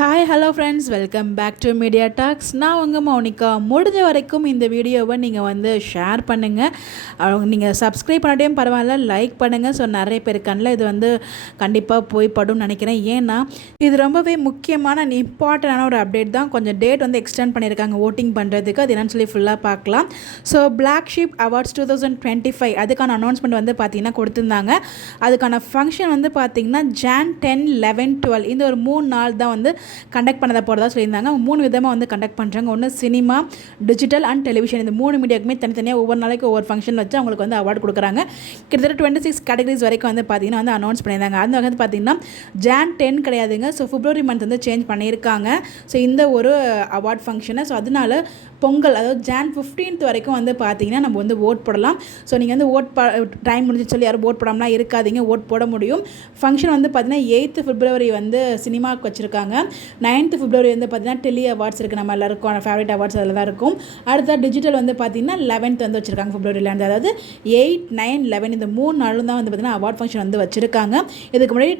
Hi hello friends, welcome back to Media Talks. நான் உங்கள் மௌனிகா. முடிஞ்ச வரைக்கும் இந்த வீடியோவை நீங்கள் வந்து ஷேர் பண்ணுங்கள். நீங்கள் சப்ஸ்கிரைப் பண்ணாட்டியும் பரவாயில்ல, லைக் பண்ணுங்கள். ஸோ நிறைய பேர் கண்ணில் இது வந்து கண்டிப்பாக போய் படும்னு நினைக்கிறேன். ஏன்னா இது ரொம்பவே முக்கியமான இம்பார்ட்டண்டான ஒரு அப்டேட் தான். கொஞ்சம் டேட் வந்து எக்ஸ்டெண்ட் பண்ணியிருக்காங்க ஓட்டிங் பண்ணுறதுக்கு. அது என்னன்னு சொல்லி ஃபுல்லாக பார்க்கலாம். ஸோ பிளாக் ஷீப் அவார்ட்ஸ் 2025 அதுக்கான அனௌன்ஸ்மெண்ட் வந்து பார்த்திங்கன்னா கொடுத்துருந்தாங்க. அதுக்கான ஃபங்க்ஷன் வந்து பார்த்திங்கன்னா Jan 10, 11, 12 இந்த ஒரு 3 நாள் தான் வந்து கண்டக்ட் பண்ணதை போகிறதா சொல்லியிருந்தாங்க. 3 விதமாக வந்து கண்டக்ட் பண்ணுறாங்க. ஒன்று சினிமா, டிஜிட்டல் அண்ட் டெலிவிஷன். இந்த 3 மீடியாவுக்குமே தனித்தனியாக ஒவ்வொரு நாளைக்கு ஒவ்வொரு ஃபங்க்ஷன் வச்சு அவங்களுக்கு வந்து அவார்டு கொடுக்குறாங்க. கிட்டத்தட்ட 26 கேட்டகரிஸ் வரைக்கும் வந்து பார்த்திங்கன்னா வந்து அனௌன்ஸ் பண்ணியிருந்தாங்க. அந்த வந்து பார்த்திங்கன்னா Jan 10 கிடையாதுங்க. ஸோ February மந்த் வந்து சேஞ்ச் பண்ணியிருக்காங்க. ஸோ இந்த ஒரு அவார்ட் ஃபங்க்ஷனை. ஸோ அதனால பொங்கல், அதாவது Jan 15 வரைக்கும் வந்து பார்த்திங்கன்னா நம்ம வந்து ஓட் போடலாம். ஸோ நீங்கள் வந்து டைம் முடிஞ்சு சொல்லி யாரும் ஓட் போடாமலாம் இருக்காதீங்க, ஓட் போட முடியும். ஃபங்க்ஷன் வந்து பார்த்திங்கன்னா 8th February வந்து சினிமாவுக்கு வச்சுருக்காங்க. 9th February வந்து பார்த்திங்கன்னா டெலி அவார்ட்ஸ் இருக்குது, நம்ம எல்லாருக்கும் ஃபேவரட் அவார்ட்ஸ் அதில் தான் இருக்கும். அடுத்த டிஜிட்டல் வந்து பார்த்திங்கன்னா 11th வந்து வச்சுருக்காங்க February. அதாவது 8, 9, 11 இந்த 3 நாளும் தான் வந்து பார்த்திங்கன்னா அவார்ட் ஃபங்க்ஷன் வந்து வச்சுருக்காங்க. இதுக்கு முன்னாடி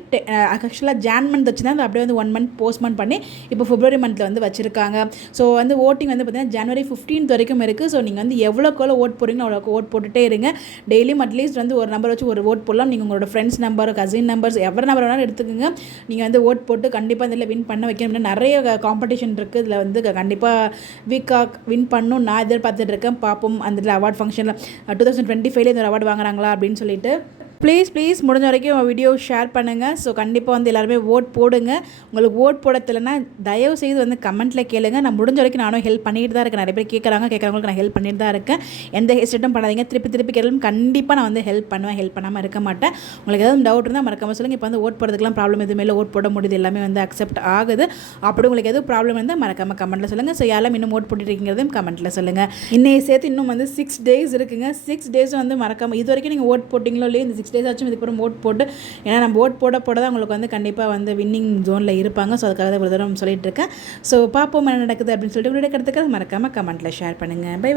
ஆக்சுவலாக Jan மந்த் வச்சுருந்தா அது அப்படியே வந்து 1 மந்த் போஸ்ட்மேன் பண்ணி இப்போ February மந்தில் வந்து வச்சுருக்காங்க. ஸோ வந்து ஓட்டிங் வந்து பார்த்திங்கன்னா January 15 வரைக்கும் இருக்குது. ஸோ நீங்கள் வந்து எவ்வளோக்கு ஓட் போடுறீங்களோ அவ்வளோக்கு ஓட் போட்டுகிட்டே இருங்க. டெய்லியும் அட்லீஸ்ட் வந்து ஒரு நம்பர் வச்சு ஒரு ஓட் போடலாம். நீங்கள் உங்களோட ஃப்ரெண்ட்ஸ் நம்பர், கசின் நம்பர்ஸ், எவ்வளோ நம்பர் வேணாலும் எடுத்துக்கோங்க. நீங்கள் வந்து ஓட் போட்டு கண்டிப்பாக இதில் வின் பண்ண வைக்கணும். நிறைய காம்படிஷன் இருக்குது. இதில் வந்து கண்டிப்பாக வீக்காக வின் பண்ணணும் நான் எதிர்பார்த்துட்டு இருக்கேன். பார்ப்போம் அந்த அவார்ட் ஃபங்க்ஷனில் 2025 இந்த அவார்டு வாங்குறாங்களா அப்படின்னு சொல்லிட்டு. ப்ளீஸ் முடிஞ்ச வரைக்கும் வீடியோ ஷேர் பண்ணுங்கள். ஸோ கண்டிப்பாக வந்து எல்லாருமே ஓட் போடுங்க. உங்களுக்கு ஓட் போட தெரியலனா தயவு செய்து வந்து கமெண்ட்டில் கேளுங்க. நான் முடிஞ்ச வரைக்கும் நானும் ஹெல்ப் பண்ணிட்டு தான் இருக்கேன். நிறைய பேர் கேட்குறவங்களுக்கு நான் ஹெல்ப் பண்ணிட்டு தான் இருக்கேன். எந்த ஹெஸ்டேட்டும் பண்ணாதீங்க. திருப்பி கேட்டாலும் கண்டிப்பாக நான் வந்து ஹெல்ப் பண்ணுவேன், ஹெல்ப் பண்ணாமல் இருக்க மாட்டேன். உங்களுக்கு எதாவது டவுட் இருந்தால் மறக்காமல் சொல்லுங்கள். இப்போ வந்து ஓட் போடுறதுக்குலாம் ப்ராப்ளம் எதுவுமே இல்லை, ஓட் போட முடியுது, எல்லாமே வந்து அக்செப்ட் ஆகுது. அப்படி உங்களுக்கு எதுவும் ப்ராப்ளம் இருந்தால் மறக்காமல் கமெண்ட்டில் சொல்லுங்கள். ஸோ யாரெல்லாம் இன்னும் ஓட் போட்டுருக்கீங்கிறதையும் கமெண்ட்டில் சொல்லுங்கள். இன்னையை சேர்த்து இன்னும் வந்து 6 days இருக்குங்க. 6 days வந்து மறக்காமல் இது வரைக்கும் நீங்கள் ஓட் போட்டிங்களோ இல்லையோ இந்த 6 days ஆச்சும் இதுக்கப்புறம் ஓட் போட்டு, ஏன்னா நம்ம ஓட் போட தான் உங்களுக்கு வந்து கண்டிப்பாக வந்து வின்னிங் ஜோனில் இருப்பாங்க. ஸோ அதுக்காக தான் ஒரு தடவை சொல்லிட்டு இருக்கேன். ஸோ பார்ப்போம் என்ன நடக்குது அப்படின்னு சொல்லிட்டு உங்களுடைய கருத்துக்கள் மறக்காமல் கமெண்ட்டில் ஷேர் பண்ணுங்கள். பை.